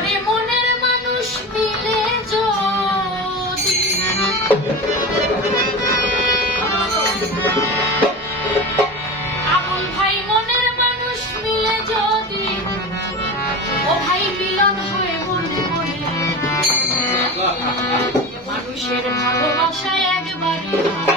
করে মনের মানুষ মিলে যদি। আবুল ভাই, মনের মানুষ মিলে যদি। ও ভাই, মিলন হয়ে মনে মনে। মানুষের ভালোবাসা একবারে